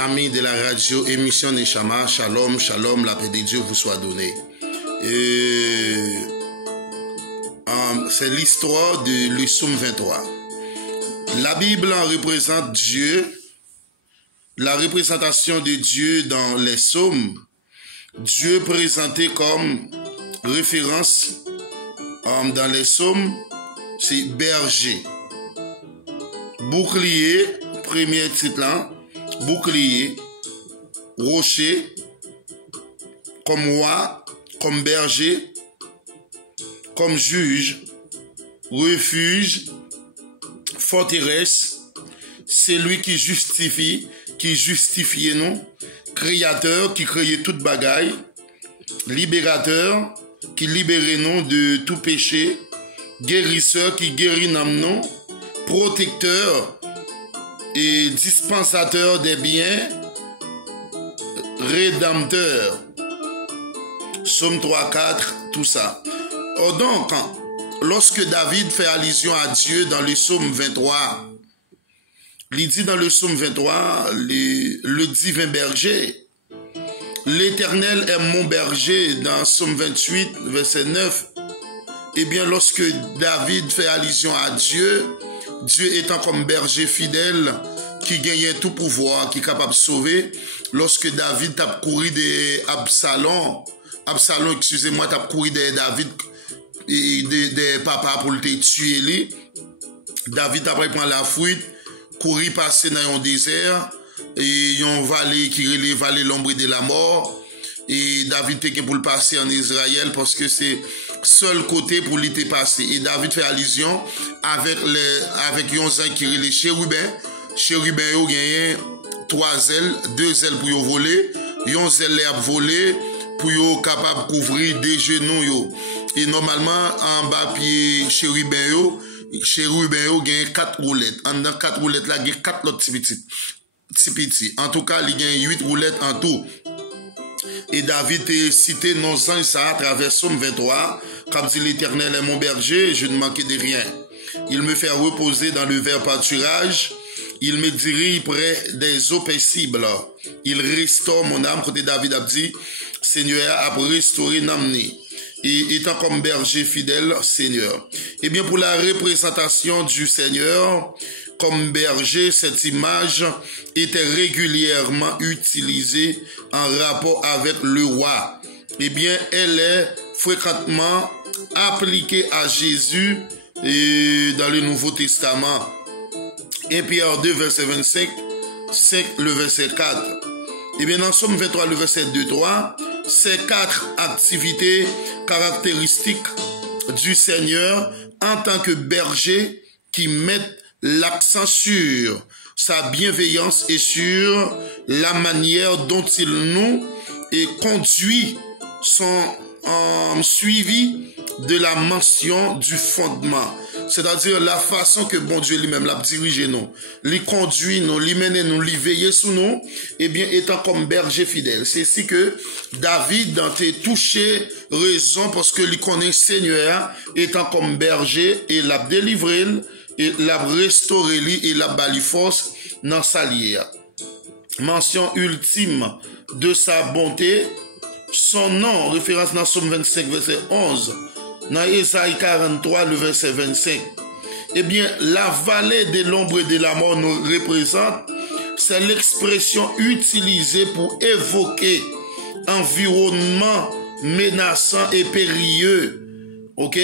amis de la radio émission Neshama, shalom, shalom, la paix de Dieu vous soit donnée. C'est l'histoire de le psaume 23. La Bible en représente Dieu, la représentation de Dieu dans les psaumes. Dieu présenté comme référence dans les psaumes, c'est berger. Bouclier, premier titre là, bouclier, rocher, comme roi, comme berger, comme juge, refuge, forteresse, c'est lui qui justifie nous, créateur qui crée toute bagaille, libérateur qui libère nous de tout péché, guérisseur qui guérit nous, protecteur et dispensateur des biens, rédempteur. Psaume 3, 4, tout ça. Oh donc, lorsque David fait allusion à Dieu dans le psaume 23, il dit dans le psaume 23, le divin berger, l'Éternel est mon berger dans psaume 28, verset 9. Eh bien, lorsque David fait allusion à Dieu, Dieu étant comme berger fidèle, qui gagne tout pouvoir, qui est capable de sauver, lorsque David t'a couru de Absalom, excusez-moi, t'a couru de David et de papa pour le tuer lui, David après prend la fuite, courir passer dans un désert, et une vallée qui relève vallée l'ombre de la mort, et David était pour le passer en Israël parce que c'est seul côté pour l'été passé. Et David fait allusion avec un zin qui relève chérubin. Chérubin yo gagné 3 ailes, 2 ailes pour yo voler, yon aile les voler pour yo capable couvrir des genoux yo. Et normalement en bas pied chérubin yo gagne 4 roulettes. En dans 4 roulettes là gagne 4 autres petits. En tout cas, il gagne 8 roulettes en tout. Et David est cité nos anges ça à travers Psaume 23, comme dit l'Éternel est mon berger, je ne manque de rien. Il me fait reposer dans le vert pâturage. Il me dirige près des eaux paisibles. Il restaure mon âme. Côté David a dit, Seigneur a restauré l'âme. Et étant comme berger fidèle, Seigneur. Eh bien, pour la représentation du Seigneur, comme berger, cette image était régulièrement utilisée en rapport avec le roi. Eh bien, elle est fréquemment appliquée à Jésus et dans le Nouveau Testament. 1 Pierre 2, verset 25, 5, le verset 4. Et bien, dans Psaume 23, le verset 2, 3, ces 4 activités caractéristiques du Seigneur en tant que berger qui mettent l'accent sur sa bienveillance et sur la manière dont il nous conduit sont suivis de la mention du fondement. C'est-à-dire la façon que bon Dieu lui-même l'a dirigé nous, lui conduit nous, lui mène nous, lui veille sous nous, et bien étant comme berger fidèle. C'est ici que David a touché raison parce que lui connaît Seigneur étant comme berger et l'a délivré, et l'a restauré et l'a bali force dans sa lière. Mention ultime de sa bonté, son nom, référence dans Psaume 25, verset 11, dans Ésaïe 43, le verset 25. Eh bien, la vallée de l'ombre et de la mort nous représente, c'est l'expression utilisée pour évoquer environnement menaçant et périlleux. Ok?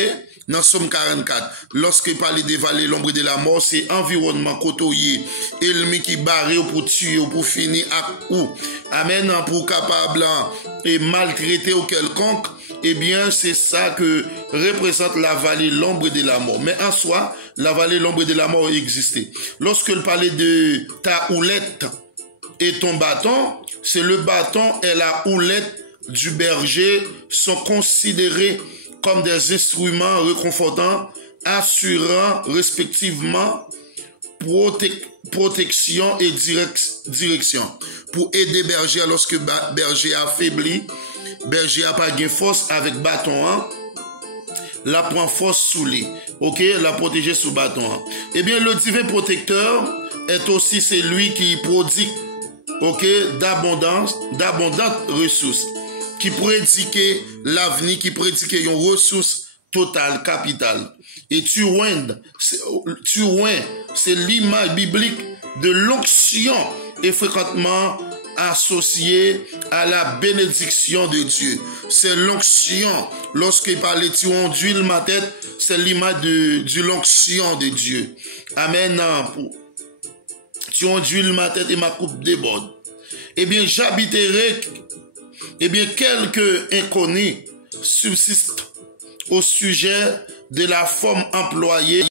Dans Psaume 44, lorsque il parle des vallées, l'ombre de la mort, c'est environnement côtoyé, ennemi qui barre pour tuer ou pour finir à ou. Amen, pour capable et maltraiter ou quelconque, eh bien, c'est ça que représente la vallée, l'ombre de la mort. Mais en soi, la vallée, l'ombre de la mort existait. Lorsque il parlait de ta houlette et ton bâton, c'est le bâton et la houlette du berger sont considérés comme des instruments réconfortants, assurant respectivement protection et direction. Pour aider berger lorsque berger affaibli, berger a pas de force avec bâton, la prend force sous lui, ok, la protéger sous bâton. Eh bien, le divin protecteur est aussi celui qui prodigue ok, d'abondantes ressources, qui prédiquait l'avenir, qui prédiquait une ressource totale, capitale. Et turin, c'est l'image biblique de l'onction et fréquemment associée à la bénédiction de Dieu. C'est l'onction. Lorsqu'il parlait tu onduis ma tête, c'est l'image de l'onction de Dieu. Amen. Tu onduis ma tête et ma coupe déborde. Eh bien, j'habiterai. Eh bien, quelques inconnus subsistent au sujet de la forme employée